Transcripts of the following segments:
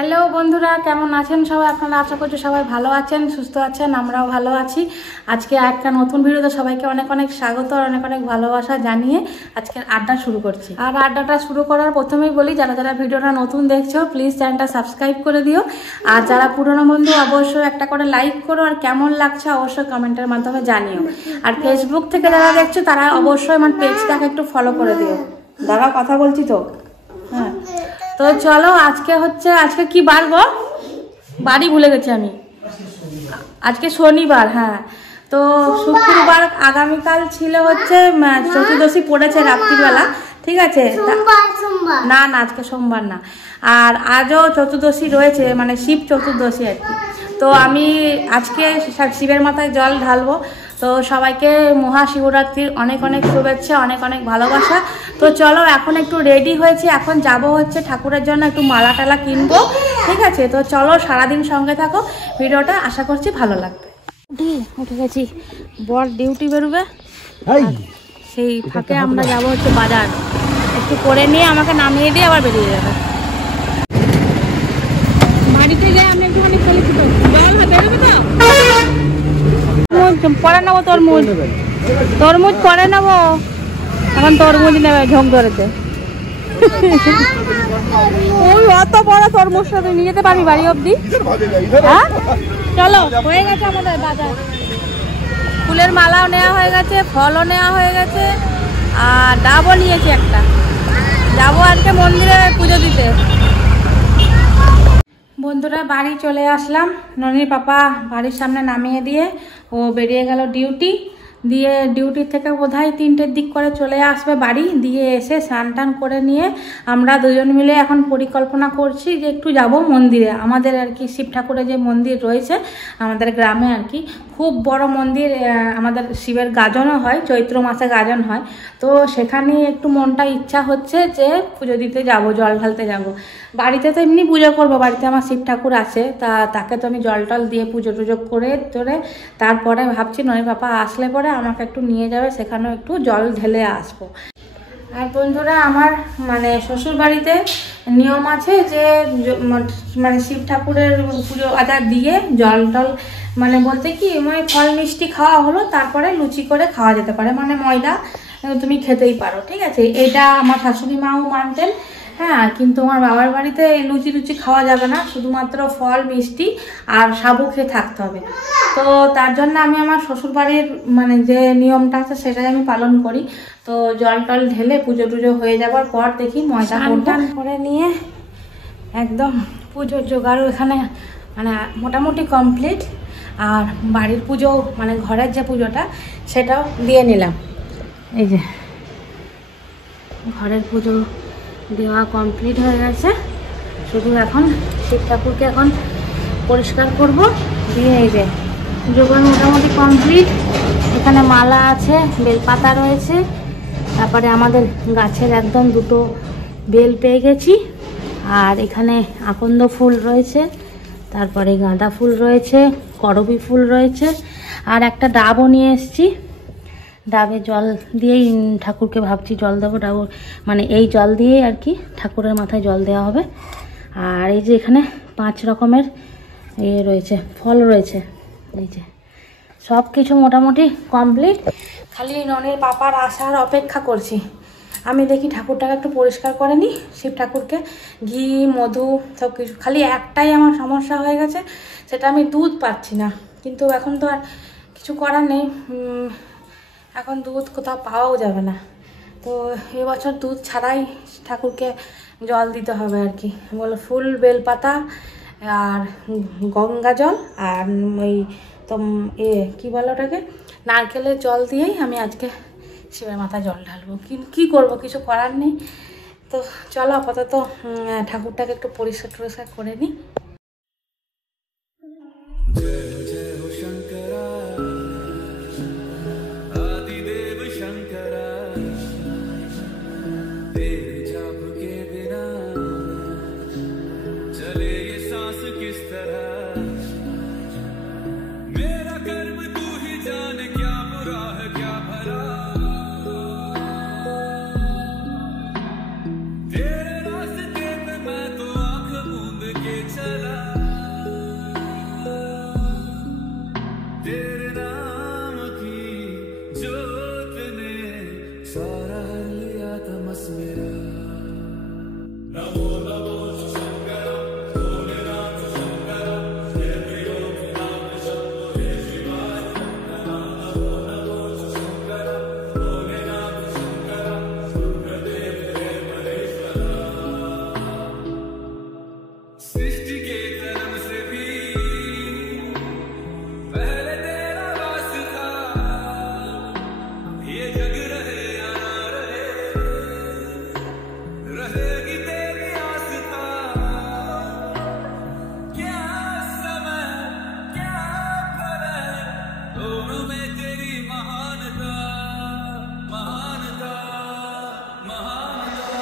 Hello বন্ধুরা, কেমন আছেন সবাই? আপনারা আশা করছি সবাই ভালো আছেন, সুস্থ আছেন, আমরাও ভালো আছি। আজকে একটা নতুন ভিডিওতে সবাইকে অনেক অনেক স্বাগত আর অনেক অনেক ভালোবাসা জানিয়ে আজকের আড্ডা শুরু করছি। আর আড্ডাটা শুরু করার প্রথমেই বলি, যারা যারা ভিডিওটা নতুন দেখছো প্লিজ চ্যানেলটা সাবস্ক্রাইব করে দিও। আর যারা পুরনো বন্ধু অবশ্যই একটা করে লাইক করো, আর কেমন লাগছে অবশ্যই কমেন্টের মাধ্যমে জানিও। আর ফেসবুক থেকে যারা দেখছো তারা অবশ্যই আমার পেজটাকে একটু ফলো করে দিও। দাঁড়াও, কথা বলছি তো। হ্যাঁ, তো চলো আজকে কি বার গো? বাড়ি ভুলে গেছি আমি। আজকে শনিবার। হ্যাঁ, তো শুক্রবার আগামীকাল ছিল হচ্ছে চতুর্দশী পড়েছে রাত্রিবেলা, ঠিক আছে? না না, আজকে সোমবার না, আর আজও চতুর্দশী রয়েছে, মানে শিব চতুর্দশী আর কি। তো আমি আজকে শিবের মাথায় জল ঢালবো। তো সবাইকে মহাশিবরাত্রির অনেক অনেক শুভেচ্ছা, অনেক অনেক ভালোবাসা। তো চলো, এখন একটু রেডি হয়েছি, এখন যাব হচ্ছে ঠাকুরের জন্য একটু মালা টালা কিনবো, ঠিক আছে? তো চলো, সারাদিন সঙ্গে থাকো, ভিডিওটা আশা করছি ভালো লাগবে। উঠে গেছি, বর ডিউটি বেরোবে, সেই ফাঁকে আমরা যাব হচ্ছে বাজার, একটু করে নিয়ে আমাকে নামিয়ে দিয়ে আবার বেরিয়ে যাবে। বাড়িতে যাই আমি একটুখানি খেলে জল বেরোবে তো পরে নেবো, তরমুজ পরে নেবো, এখন তরমুজ নেবে ঝোঁক ধরেছে। ওই অত বড় তরমুজটা তুই নিয়ে যেতে পারবি বাড়ি অব্দি? হ্যাঁ, চলো, হয়ে গেছে আমাদের বাজার। ফুলের মালাও নেওয়া হয়ে গেছে, ফলও নেওয়া হয়ে গেছে, আর ডাবও নিয়েছি একটা। যাবো আজকে মন্দিরে পুজো দিতে। বন্ধুরা, বাড়ি চলে আসলাম। ননির পাপা বাড়ির সামনে নামিয়ে দিয়ে ও বেরিয়ে গেল ডিউটি দিয়ে। ডিউটি থেকে বোধহয় 3টের দিক করে চলে আসবে বাড়ি। দিয়ে এসে স্নান টান করে নিয়ে আমরা দুজন মিলে এখন পরিকল্পনা করছি যে একটু যাব মন্দিরে। আমাদের আর কি শিব ঠাকুরের যে মন্দির রয়েছে আমাদের গ্রামে আর কি, খুব বড় মন্দির। আমাদের শিবের গাজনও হয়, চৈত্র মাসে গাজন হয়। তো সেখানে একটু মনটা ইচ্ছা হচ্ছে যে পুজো দিতে যাব, জল ঢালতে যাব। বাড়িতে তো এমনি পুজো করবো, বাড়িতে আমার শিব ঠাকুর আছে, তাকে তো আমি জল টল দিয়ে পুজো টুজো করে তোরে তারপরে ভাবছি নয় পাপা আসলে পরে আমাকে একটু নিয়ে যাবে, সেখানেও একটু জল ঢেলে আসবো। আর বন্ধুরা, আমার মানে শ্বশুর বাড়িতে নিয়ম আছে যে মানে শিব ঠাকুরের পুজো আচার দিয়ে জল টল, মানে বলতে কি, মানে ফল মিষ্টি খাওয়া হলো, তারপরে লুচি করে খাওয়া যেতে পারে, মানে ময়দা তুমি খেতেই পারো, ঠিক আছে? এটা আমার শাশুড়ি মাও মানতেন। হ্যাঁ, কিন্তু আমার বাবার বাড়িতে লুচি টুচি খাওয়া যাবে না, শুধুমাত্র ফল মিষ্টি আর সাবু খেয়ে থাকতে হবে। তো তার জন্য আমি আমার শ্বশুর বাড়ির মানে যে নিয়মটা আছে সেটাই আমি পালন করি। তো জল টল ঢেলে পুজো টুজো হয়ে যাবার পর দেখি ময়দা টান করে নিয়ে একদম পুজোর জোগাড়ও এখানে মানে মোটামুটি কমপ্লিট। আর বাড়ির পুজো মানে ঘরের যে পুজোটা সেটাও দিয়ে নিলাম। এই যে ঘরের পুজো দেওয়া কমপ্লিট হয়ে গেছে, শুধু এখন শিব ঠাকুরকে এখন পরিষ্কার করব। দিয়ে এই যে জোগাড় মোটামুটি কমপ্লিট। এখানে মালা আছে, বেলপাতা রয়েছে, তারপরে আমাদের গাছের একদম 2টো বেল পেয়ে গেছি, আর এখানে আকন্দ ফুল রয়েছে, তারপরে গাঁদা ফুল রয়েছে, করবী ফুল রয়েছে, আর একটা ডাবও নিয়ে এসেছি। ডাবে জল দিয়েই ঠাকুরকে ভাবছি জল দেবো, ডাব মানে এই জল দিয়েই আর কি ঠাকুরের মাথায় জল দেওয়া হবে। আর এই যে এখানে 5 রকমের রয়েছে, ফল রয়েছে। এই যে সব কিছু মোটামুটি কমপ্লিট, খালি ননের পাপার আসার অপেক্ষা করছি। আমি দেখি ঠাকুরটাকে একটু পরিষ্কার করে নিই, শিব ঠাকুরকে ঘি মধু সব কিছু। খালি একটাই আমার সমস্যা হয়ে গেছে, সেটা আমি দুধ পাচ্ছি না, কিন্তু এখন তো আর কিছু করার নেই, এখন দুধ কোথাও পাওয়াও যাবে না। তো এবছর দুধ ছাড়াই ঠাকুরকে জল দিতে হবে আর কি। বলো ফুল বেলপাতা আর গঙ্গা জল আর ওই তো কী বলো ওটাকে, নারকেলের জল দিয়েই আমি আজকে শিবের মাথায় জল ঢালবো। কি করব, কিছু করার নেই। তো চলো আপাতত ঠাকুরটাকে একটু পরিষ্কার টরিষ্কার করে নিই। तेरे नाम की जोत ने सारा लिया तमस मेरा। नमो नमो शंकर भोले नाथ शंकर हे प्रियो नाम शंभो हे शिवाय। नमो नमो शंकर भोले नाथ शंकर रुद्रदेव हे महेश्वरा। सृष्टि के कर्म से भी पहले तेरा वास था, ये जग रहे या ना रहे, रहेगी तेरी आस्था। क्या समय क्या करे, दोनों में तेरी महानता महानता महानता।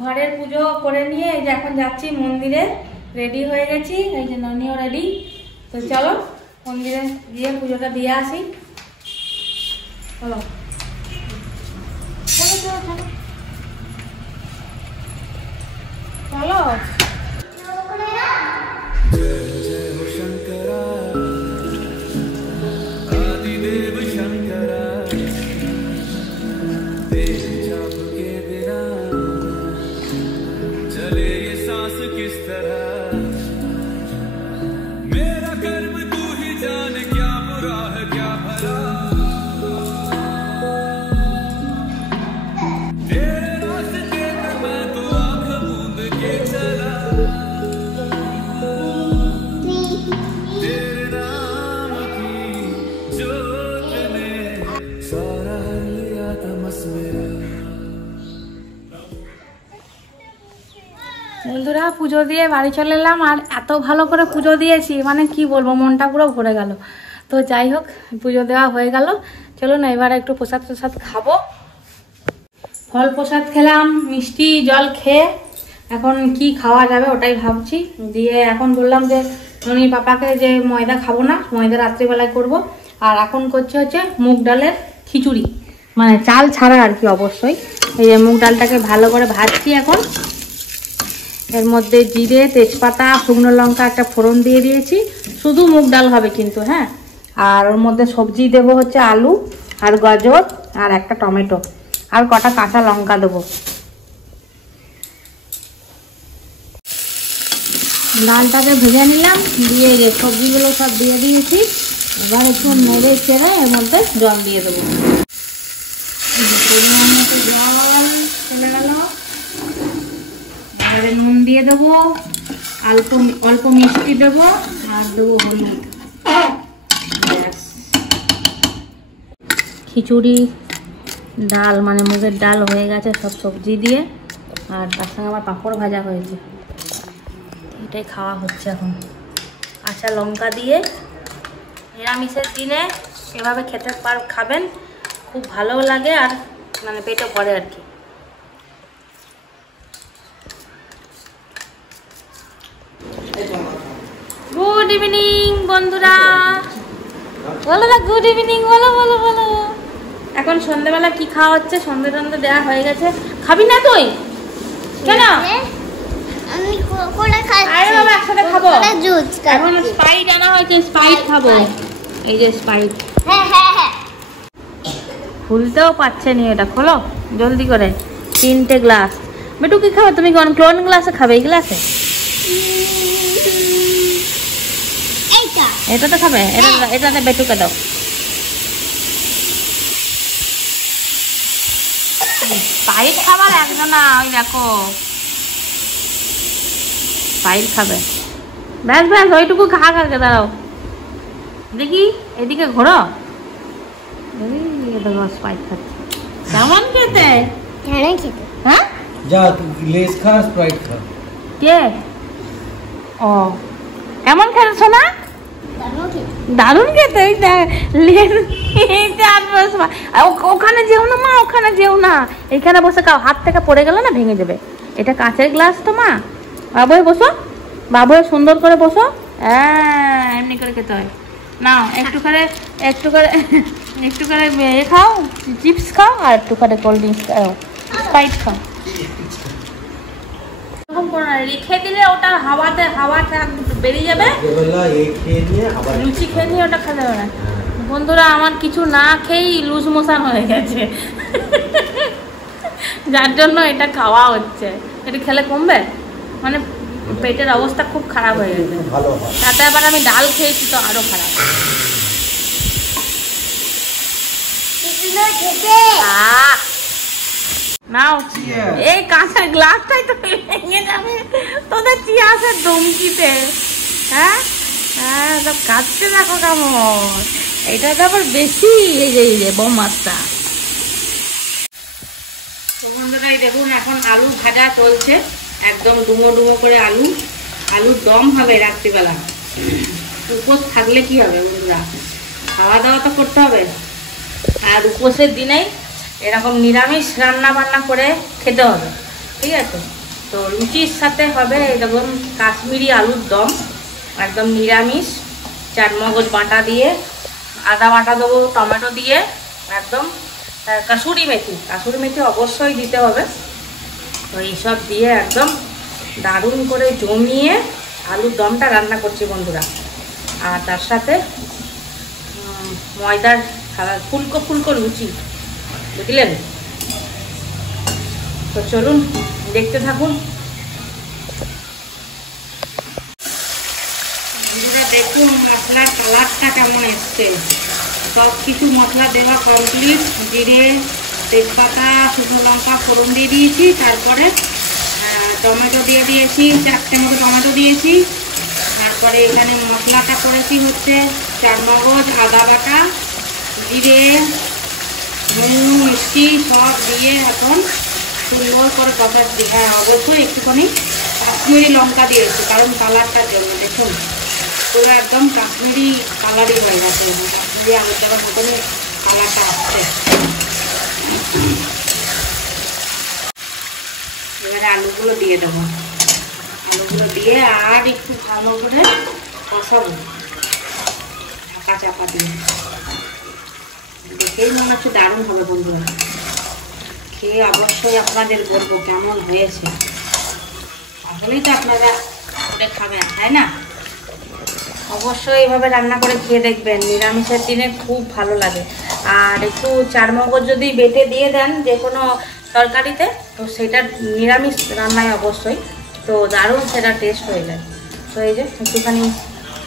ঘরের পুজো করে নিয়ে এই যে এখন যাচ্ছি মন্দিরে, রেডি হয়ে গেছি, এই যে ননিও রেডি। তো চলো মন্দিরে গিয়ে পুজোটা দিয়ে আসি। চলো চলো চলো চলো চলো। जय हो शंकरा आदिदेव शंकरा, तेरे जाप के बिना चले ये सांस किस तरह। मेरा कर्म तू ही जाने, क्या बुरा है क्या भला। तेरे रास्ते पे मैं तो आँख मूंद के चला, तेरे नाम की जोत ने सारा लिया तमस मेरा। বন্ধুরা পুজো দিয়ে বাড়ি চলে এলাম, আর এত ভালো করে পুজো দিয়েছি মানে কি বলবো, মনটা পুরো ভরে গেল। তো যাই হোক পুজো দেওয়া হয়ে গেল, চলো না এবার একটু প্রসাদ প্রসাদ খাবো। ফল প্রসাদ খেলাম, মিষ্টি জল খেয়ে এখন কি খাওয়া যাবে ওটাই ভাবছি। দিয়ে এখন বললাম যে উনি পাপাকে যে ময়দা খাবো না, ময়দা রাত্রিবেলায় করব। আর এখন করছে হচ্ছে মুগ ডালের খিচুড়ি, মানে চাল ছাড়া আর কি অবশ্যই। এই যে মুগ ডালটাকে ভালো করে ভাজছি এখন, এর মধ্যে জিরে তেজপাতা শুকনো লঙ্কা একটা ফোড়ন দিয়ে দিয়েছি। শুধু মুগ ডাল হবে কিন্তু, হ্যাঁ। আর ওর মধ্যে সবজি দেবো হচ্ছে আলু আর গাজর আর একটা টমেটো আর কটা কাঁচা লঙ্কা দেবো। ডালটাকে ভেজে নিলাম, দিয়ে যে সবজিগুলো সব দিয়ে দিয়েছি। এবার একটু নেড়ে চেড়ে এর মধ্যে জল দিয়ে দেবো। জল চলে গেল, এবারে নুন দিয়ে দেবো, অল্প অল্প মিষ্টি দেবো আর দেবো হলুদ। খিচুড়ি ডাল মানে মুগের ডাল হয়ে গেছে সব সবজি দিয়ে, আর তার সঙ্গে আমার পাঁপড় ভাজা হয়েছে। এটাই খাওয়া হচ্ছে এখন কাঁচা লঙ্কা দিয়ে। নিরামিষের দিনে এভাবে খেতে খাবেন, খুব ভালো লাগে আর মানে পেটে ভরে আর কি। গুড ইভিনিং বন্ধুরা, বলো না গুড ইভিনিং, বলো বলো বলো। এখন সন্ধ্যাবেলা কি খাওয়া হচ্ছে, সন্ধ্যে টন্ধে দেওয়া হয়ে গেছে। খাবি না তুই? কেন? আমি কোলা খাচ্ছি। আরে বাবা একসাথে খাবো। জুস এখন স্প্রাইট আনা হয়েছে, স্প্রাইট খাবো। এই যে স্প্রাইট। হ্যাঁ হ্যাঁ হ্যাঁ। খুলতেও পারছে নি, এটা খোলো জলদি করে। 3টে গ্লাস। বেটু কি খাবে তুমি? কোন গ্লাসে খাবে? এই গ্লাসে? এইটা এটাতে খাবে? এটাতে বেটুকে দাও। স্প্রাইট খাবার একজন না, ওই দেখো স্প্রাইট খাবে। ব্যাস ব্যাস ওইটুকু খা খাকে দাঁড়াও দেখি, এদিকে ঘোরো। স্প্রাইট খাচ্ছে কেমন খেতে? কেন খেতে? হ্যাঁ যা লেস খা, স্প্রাইট খা। কে? ও কেমন খেলছো না? দারুণ খেতে। ওখানে যেও না মা, ওখানে যেও না, এখানে বসে খাও, হাত থেকে পড়ে গেলে না ভেঙে যাবে। এটা কাঁচের গ্লাস তো মা। বাবুই বসো, বাবুই সুন্দর করে বসো। হ্যাঁ এমনি করে খেতে হয়। নাও একটু করে খাও, চিপস খাও, আর একটু করে কোল্ড ড্রিঙ্কস খাও, স্প্রাইট খাও। রেখে দিলে ওটা হাওয়াতে বেরিয়ে যাবে, লুচি খেয়ে নিয়ে ওটা খেতে হবে না। বন্ধুরা আমার কিছু না খেয়েই লুজ মোশন হয়ে গেছে, যার জন্য এটা খাওয়া হচ্ছে। এটা খেলে কমবে, মানে পেটের অবস্থা খুব খারাপ হয়ে গেছে। তাতে আবার আমি ডাল খেয়েছি তো আরো খারাপ। নাও এই কাঁচা গ্লাসটাই তো ভেঙে যাবে তোদের চিয়াসের ধমকিতে। হ্যাঁ হ্যাঁ সব কাঁদতে দেখো কেমন, এটা তো আবার বেশি। এই যে বম মাছটা বন্ধুরাই দেখুন, এখন আলু ভাজা চলছে, একদম ডুমো ডুমো করে আলুর দম হবে রাত্রিবেলা। উপোস থাকলে কি হবে বন্ধুরা, খাওয়া দাওয়া তো করতে হবে। আর উপোসের দিনেই এরকম নিরামিষ রান্না বান্না করে খেতে হবে, ঠিক আছে? তো লুচির সাথে হবে এরকম কাশ্মীরি আলুর দম, একদম নিরামিষ, চারমগজ বাটা দিয়ে, আদা বাটা দেবো, টমেটো দিয়ে, একদম কাসুরি মেথি অবশ্যই দিতে হবে। তো এইসব দিয়ে একদম দারুণ করে জমিয়ে আলুর দমটা রান্না করছি বন্ধুরা। আর তার সাথে ময়দার ফুলকো লুচি, বুঝলেন? তো চলুন দেখতে থাকুন বন্ধুরা। দেখুন মশলার কালারটা কেমন এসছে, সব কিছু মশলা দেওয়া কমপ্লিট। জিরে, তেজপাতা, শুকনো লঙ্কা ফোড়ন দিয়ে দিয়েছি, তারপরে টমেটো দিয়ে দিয়েছি, 4টে মতো টমেটো দিয়েছি। তারপরে এখানে মশলাটা করেছি হচ্ছে চারমগজ, আদা বাটা, জিরে, নুন, মিষ্টি সব দিয়ে এখন সুন্দর করে কষাচ্ছি। হ্যাঁ অবশ্যই একটুখানি কাশ্মীরি লঙ্কা দিয়েছি, কারণ কালারটার জন্য। দেখুন পুরো একদম কাশ্মীরি কালারই হয়ে গেছে, কাশ্মীরি আলুর দেওয়ার মতনই কালারটা আসছে। এবারে আলুগুলো দিয়ে দেবো, আলুগুলো দিয়ে আর একটু ভালো করে কষাবো ঢাকা চাপা দিয়ে। দেখেই মনে হচ্ছে দারুণ হবে বন্ধুরা, খেয়ে অবশ্যই আপনাদের বলবো কেমন হয়েছে। আসলেই তো আপনারা করে খাবেন, তাই না? অবশ্যই এইভাবে রান্না করে খেয়ে দেখবেন, নিরামিষের দিনে খুব ভালো লাগে। আর একটু চারমগজ যদি বেটে দিয়ে দেন যে কোনো তরকারিতে, তো সেটা নিরামিষ রান্নায় অবশ্যই তো দারুণ সেটা টেস্ট হয়ে যায়। তো এই যে একটুখানি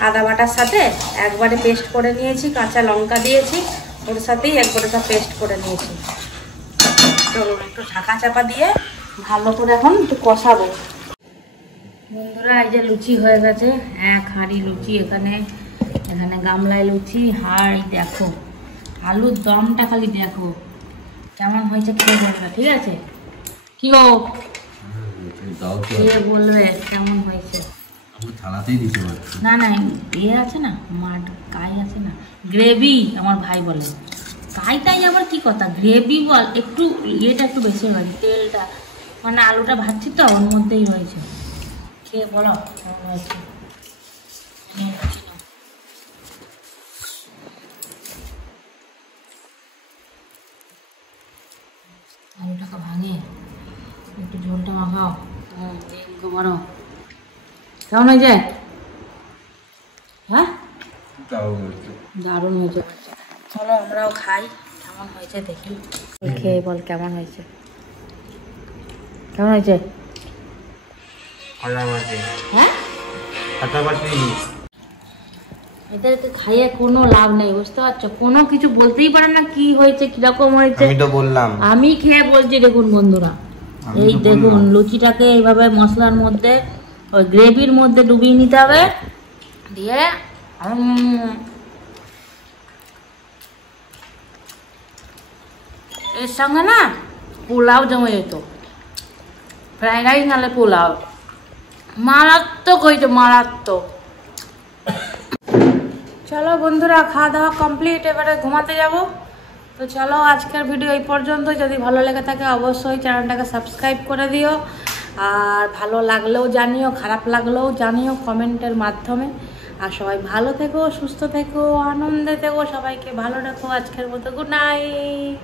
আদা বাটার সাথে একবারে পেস্ট করে নিয়েছি, কাঁচা লঙ্কা দিয়েছি, ওর সাথেই একবারে সব পেস্ট করে নিয়েছি। তো একটু ঢাকা চাপা দিয়ে ভালো করে এখন একটু কষাবো বন্ধুরা। এই যে লুচি হয়ে গেছে, এক হাঁড়ি লুচি, এখানে গামলায় লুচি। আর দেখো আলুর দমটা খালি দেখো কেমন হয়েছে, খেয়ে বলবে, ঠিক আছে? কি গো খেয়ে বলবে কেমন হয়েছে। না না ইয়ে আছে না, মাঠ কাই আছে না, গ্রেভি আমার ভাই বলে। কাইটাই আবার কি কথা, গ্রেভি বল। একটু ইয়েটা একটু বেশি হয়েছে, তেলটা মানে আলুটা ভাজছি তো ওর মধ্যেই রয়েছে। খেয়ে বলো কেমন হয়েছে। আলুটাকে ভাঙে একটু ঝোলটা মাখাও, বড় কেমন হয়েছে? হ্যাঁ দারুণ হয়েছে। চলো আমরাও খাই, কেমন হয়েছে দেখি। খেয়ে বল কেমন হয়েছে, কেমন হয়েছে? হ্যাঁ এদেরকে খাইয়ে কোনো লাভ নেই, বুঝতে পারছো? কোনো কিছু বলতেই পারে না কি হয়েছে, কিরকম হয়েছে। আমি তো বললাম, আমি খেয়ে বলছি। দেখুন বন্ধুরা, এই দেখুন লুচিটাকে এইভাবে মশলার মধ্যে ওই গ্রেভির মধ্যে ডুবিয়ে নিতে হবে, দিয়ে এর সঙ্গে না পোলাও জমে যেত, ফ্রাইড রাইস নাহলে পোলাও। মারাত্মক হয়েছে, মারাত্মক। চলো বন্ধুরা, খাওয়া দাওয়া কমপ্লিট, এবারে ঘুমাতে যাব। তো চলো আজকের ভিডিও এই পর্যন্ত। যদি ভালো লেগে থাকে অবশ্যই চ্যানেলটাকে সাবস্ক্রাইব করে দিও, আর ভালো লাগলেও জানিও, খারাপ লাগলেও জানিও কমেন্টের মাধ্যমে। আর সবাই ভালো থেকো, সুস্থ থেকো, আনন্দে থেকো, সবাইকে ভালো রাখো। আজকের মতো গুড নাইট।